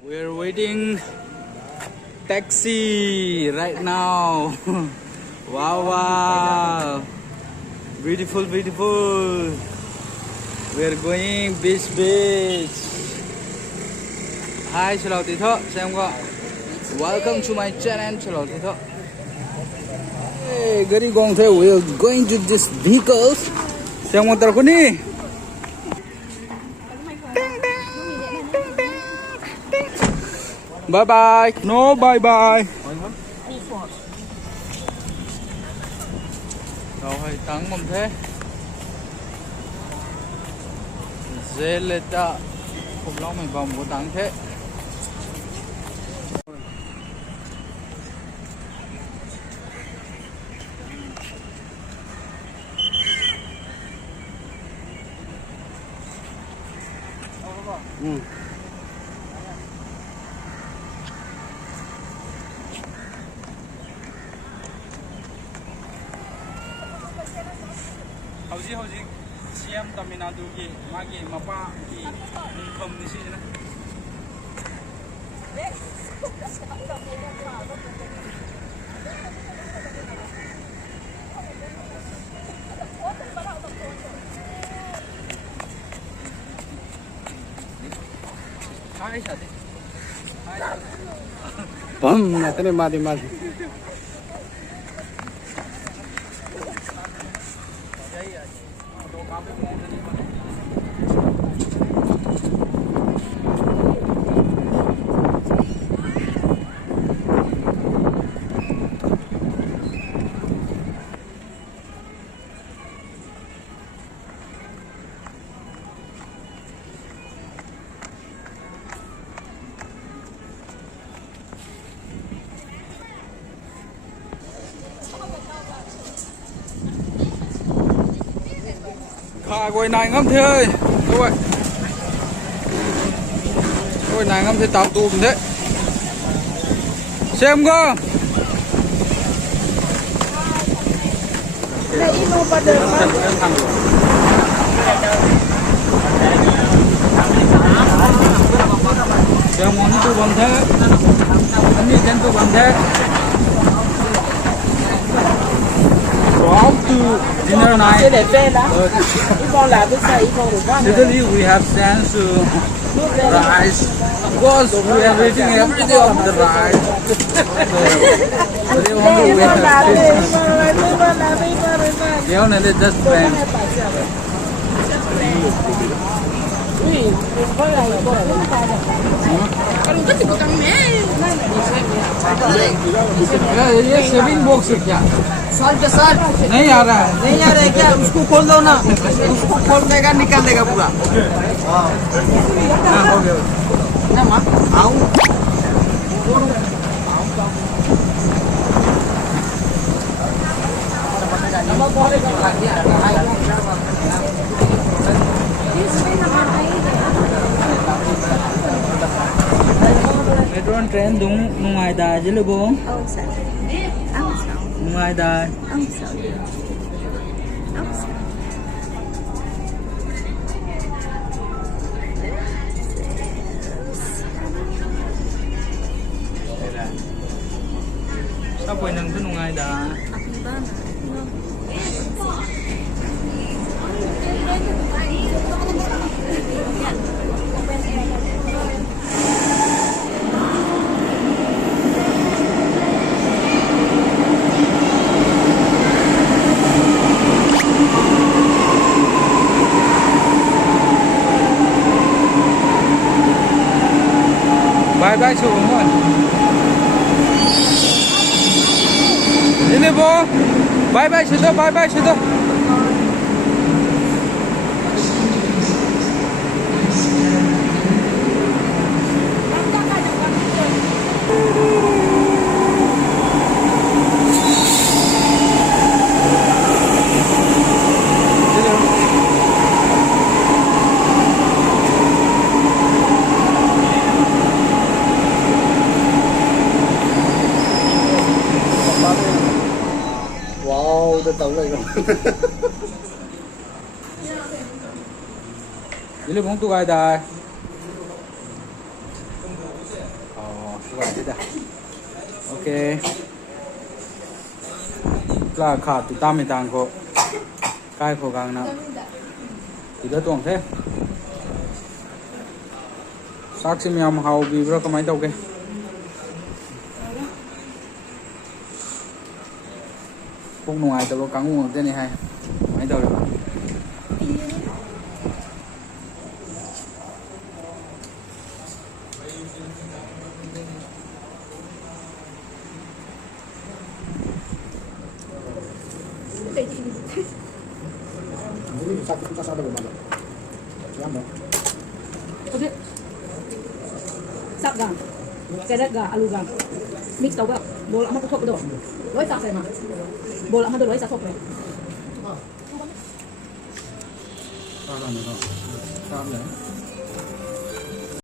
We're waiting taxi right now. Wow, wow. Beautiful, beautiful. We're going beach. Hi, Chalo Tito. Welcome to my channel, Chalo Tito. Hey, we're going to this vehicles. Xem một tờ con đi. Bye bye. No bye bye. Rồi tặng mầm thế. Dễ lệ tạ. Không lâu mình vòng của tặng thế. Hauji CM Tamil Nadu ki magi mapa ki income ni si na. Hai sate. Bam, natane madi. Khả ngồi này ngâm thế ơi. Thôi. Ngồi này ngâm thế tao tùm thế. Xem cơ. Này imo pada Xem món tu bằng thế. Anh đi trên tu bằng thế. From to dinner night. để về đó. Imo là cái sai imo được quá. Suddenly we have sense to rice. Of course, we are waiting every day of the rice. So they only wait they only just plan. ये 7 बॉक्स क्या? सर नहीं आ रहा है। नहीं आ रहा है क्या? उसको खोल दो ना। उसको खोल देगा निकाल देगा पूरा। हाँ हो गया। ना माँ आओ। Metro train đúng ngoài đài chứ luôn bố. Ngoài đài. Sao quay nâng cái ngoài đài? Bye bye xuống rồi. Ini bo. Bye bye situ, bye bye situ. Wow, udah tahu lagi. Ini bung tu gaya dah. Vậy thế đã. Ok. Là khá tụ tam mình tàng khổ. Cái khổ càng nào. Thì đó tuồng thế. Sắc xem nhau hầu vì bro có máy đâu kìa. Không ngoài tao có cắn nguồn thế này hay. Máy đâu được. Ini kita sadar bagaimana? Siapa? Oke. Sap gang. Kedet ga alu gang. Mix tau gak? Bola sama tutup betul. Loi sap saya mah. Bola sama tuh loi sap sop ya. Salah nih, Salah.